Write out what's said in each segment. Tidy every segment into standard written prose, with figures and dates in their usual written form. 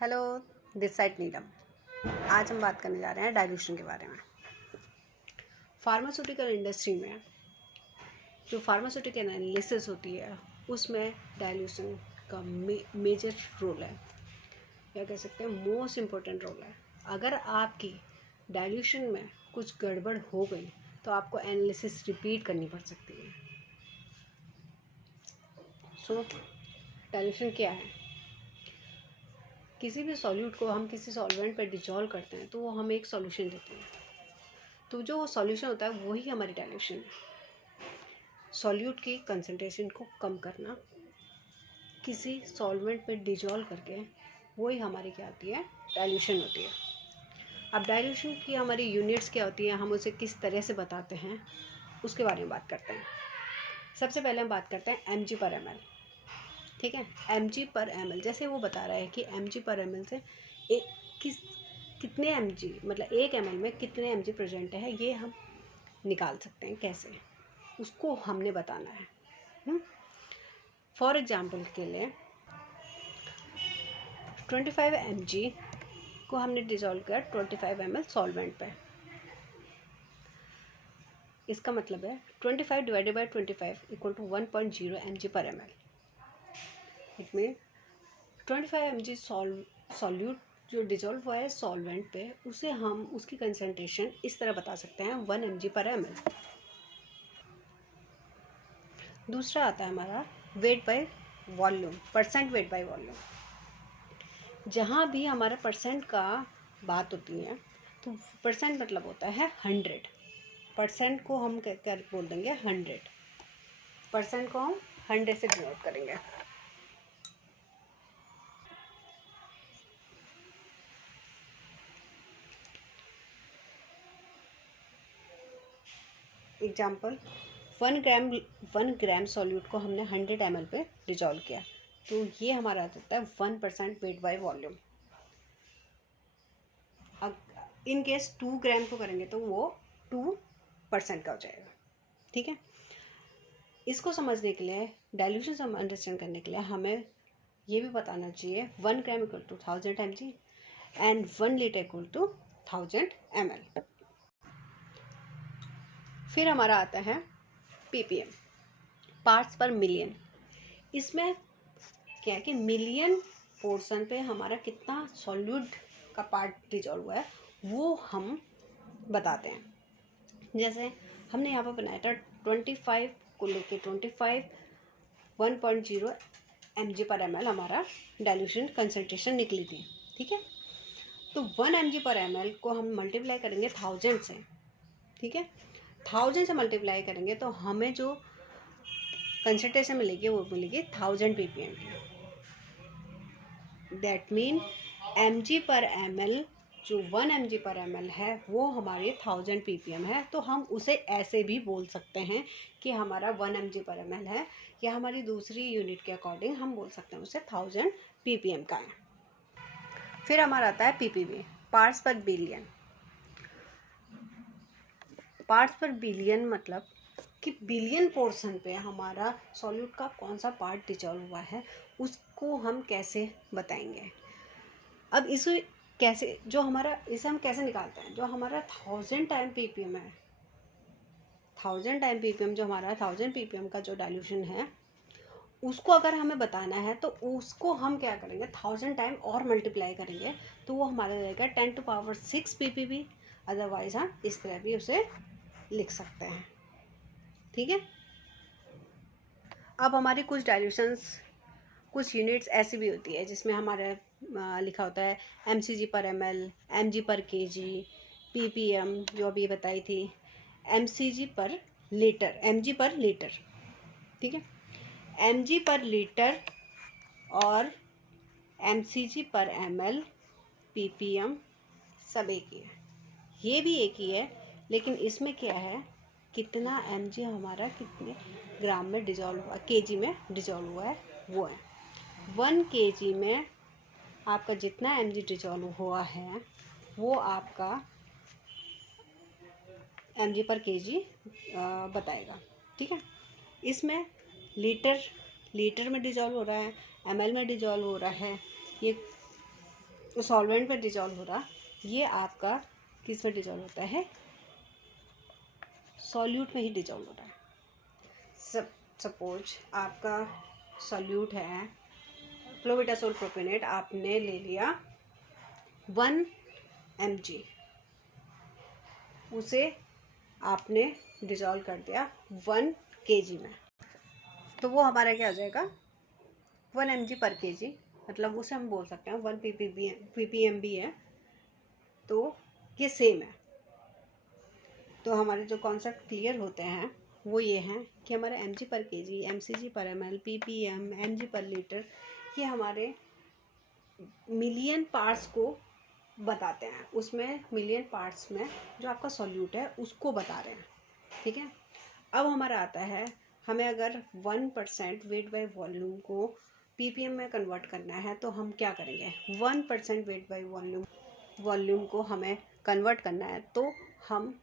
Hello, this side नीलम। आज हम बात करने जा रहे हैं डाइल्यूशन के बारे में। फार्मास्यूटिकल इंडस्ट्री में जो फार्मास्यूटिकल एनालिसिस होती है उसमें डाइल्यूशन का मेजर रोल है, या कह सकते हैं मोस्ट इम्पोर्टेंट रोल है। अगर आपकी डाइल्यूशन में कुछ गड़बड़ हो गई तो आपको एनालिसिस रिपीट करनी पड़ सकती है। सो डाइल्यूशन क्या है? किसी भी सॉल्यूट को हम किसी सॉल्वेंट पर डिजॉल्व करते हैं तो वो हमें एक सॉल्यूशन देते हैं, तो जो सॉल्यूशन होता है वही हमारी डाइल्यूशन है। सॉल्यूट की कंसंट्रेशन को कम करना किसी सॉल्वेंट में डिजॉल्व करके, वही हमारी क्या होती है, डाइल्यूशन होती है। अब डाइल्यूशन की हमारी यूनिट्स क्या होती है, हम उसे किस तरह से बताते हैं, उसके बारे में बात करते हैं। सबसे पहले हम बात करते हैं mg/ml। ठीक है, mg/ml जैसे वो बता रहा है कि mg/ml से कितने mg, मतलब 1 ml में कितने mg प्रेजेंट है, ये हम निकाल सकते हैं। कैसे, उसको हमने बताना है। फॉर एग्जाम्पल के लिए 25 mg को हमने डिजॉल्व किया 25 ml सॉल्वेंट पे। इसका मतलब है 25 divided by 25 equal to 1.0 mg/ml। It mean 25 mg solute जो डिजॉल्व हुआ है सॉल्वेंट पे, उसे हम उसकी कंसंट्रेशन इस तरह बता सकते हैं 1 mg/ml। दूसरा आता है हमारा weight by volume, percent weight by volume. जहाँ भी हमारा परसेंट का बात होती है तो परसेंट मतलब होता है 100%। को हम कर बोल देंगे 100%, को हम 100 से डिनोट करेंगे। एग्जाम्पल 1 ग्राम सॉल्यूट को हमने 100 ml पे डिजॉल्व किया, तो ये हमारा आ जाता है 1% weight by volume. In case 2 ग्राम को करेंगे तो वो 2% का हो जाएगा। ठीक है, इसको समझने के लिए, डाइल्यूशन अंडरस्टैंड करने के लिए हमें ये भी बताना चाहिए 1 gram equal to 1000 mg and 1 litre equal to 1000 ml। फिर हमारा आता है ppm, पार्ट्स पर मिलियन। इसमें क्या है कि मिलियन पोर्शन पे हमारा कितना सॉल्यूट का पार्ट डिजॉल्व हुआ है वो हम बताते हैं। जैसे हमने यहाँ पर बनाया था 25 को लेके 25 1.0 mg/ml हमारा डाइल्यूशन कंसंट्रेशन निकली थी। ठीक है, तो 1 mg/ml को हम मल्टीप्लाई करेंगे 1000 से। ठीक है, 1000 से मल्टीप्लाई करेंगे तो हमें जो कंसंट्रेशन मिलेगी वो मिलेगी 1000 ppm की। दैट मीन mg/ml जो 1 mg/ml है वो हमारे 1000 ppm है, तो हम उसे ऐसे भी बोल सकते हैं कि हमारा 1 mg/ml है, या हमारी दूसरी यूनिट के अकॉर्डिंग हम बोल सकते हैं उसे 1000 ppm का है। फिर हमारा आता है ppb, पार्ट्स पर बिलियन। पार्ट्स पर बिलियन मतलब कि बिलियन पोर्शन पे हमारा सॉल्यूट का कौन सा पार्ट डिजॉल्व हुआ है उसको हम कैसे बताएंगे। अब इसे कैसे, जो हमारा, इसे हम कैसे निकालते हैं, जो हमारा 1000 टाइम ppm है, 1000 टाइम ppm जो हमारा 1000 ppm का जो डाइल्यूशन है उसको अगर हमें बताना है तो उसको हम क्या करेंगे, 1000 टाइम और मल्टीप्लाई करेंगे तो वो हमारा रहेगा 10⁶ ppb। अदरवाइज हम इस तरह भी उसे लिख सकते हैं। ठीक है, अब हमारी कुछ डाइल्यूशंस, कुछ यूनिट्स ऐसी भी होती है जिसमें हमारा लिखा होता है mcg/ml, mg/kg, ppm जो अभी बताई थी, mcg/लीटर, mg/लीटर। ठीक है, mg/लीटर और mcg/ml, ppm सब एक ही है, ये भी एक ही है, लेकिन इसमें क्या है, कितना mg हमारा कितने ग्राम में डिजॉल्व हुआ, kg में डिजॉल्व हुआ है वो है। 1 kg में आपका जितना mg डिजॉल्व हुआ है वो आपका mg/kg बताएगा। ठीक है, इसमें लीटर में डिजॉल्व हो रहा है, ml में डिजॉल्व हो रहा है, ये सॉल्वेंट पर डिजॉल्व हो रहा, ये आपका किस में डिजॉल्व होता है, सॉल्यूट में ही डिजॉल्व हो रहा है। सपोज आपका सॉल्यूट है फ्लोविटासोल प्रोपेनेट, आपने ले लिया 1 mg, उसे आपने डिजॉल्व कर दिया 1 kg में, तो वो हमारा क्या हो जाएगा 1 mg पर kg, मतलब उसे हम बोल सकते हैं 1 ppm भी है, तो ये सेम है। तो हमारे जो कॉन्सेप्ट क्लियर होते हैं वो ये हैं कि हमारे mg पर kg, mcg पर ml, ppm, mg पर लीटर, ये हमारे मिलियन पार्ट्स को बताते हैं। उसमें मिलियन पार्ट्स में जो आपका सॉल्यूट है उसको बता रहे हैं, ठीक है। अब हमारा आता है, हमें अगर 1% वेट बाय वॉल्यूम को ppm में कन्वर्ट करना है तो हम क्या करेंगे, 1% वेट बाय वॉल्यूम को हमें कन्वर्ट करना है तो हम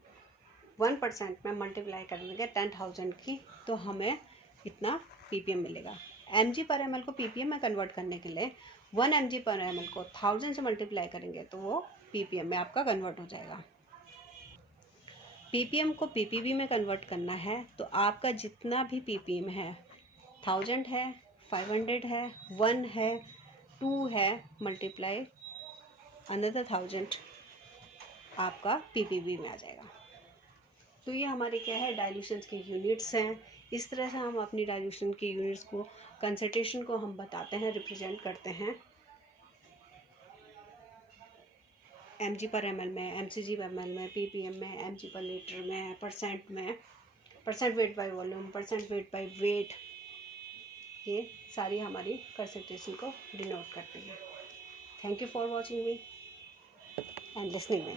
1% में मल्टीप्लाई करेंगे 10,000 की, तो हमें इतना ppm मिलेगा। mg पर ml को ppm में कन्वर्ट करने के लिए 1 mg पर ml को 1000 से मल्टीप्लाई करेंगे तो वो ppm में आपका कन्वर्ट हो जाएगा। ppm को ppb में कन्वर्ट करना है तो आपका जितना भी ppm है, 1000 है, 500 है, 1 है, 2 है, मल्टीप्लाई अनदर 1000 आपका ppb में आ जाएगा। तो ये हमारे क्या है, डाइल्यूशन के यूनिट्स हैं। इस तरह से हम अपनी डाइल्यूशन के यूनिट्स को, कंसंट्रेशन को हम बताते हैं, रिप्रेजेंट करते हैं mg पर ml में, mcg पर ml में, ppm में, mg पर लीटर में, percent weight by volume, percent weight by weight, ये सारी हमारी कंसंट्रेशन को डिनोट करती हैं। Thank you for watching me and listening me.